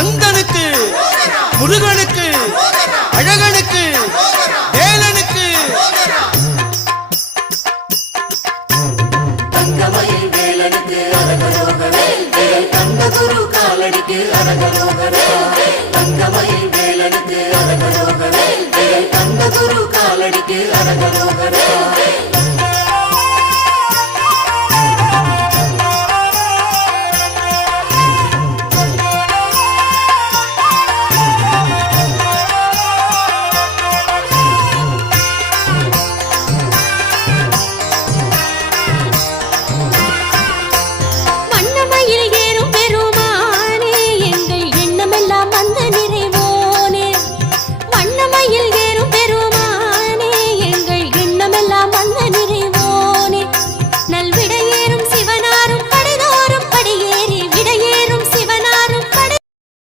அங்கனுக்கு, முருகனுக்கு, அழகனுக்கு, வேலனுக்கு. தங்கமயில் வேலனுக்கு அரகரோகரே, தங்ககுரு காலடிக்கு அரகரோகரே. தங்கமயில் வேலனுக்கு அரகரோகரே, தங்ககுரு காலடிக்கு அரகரோகரே.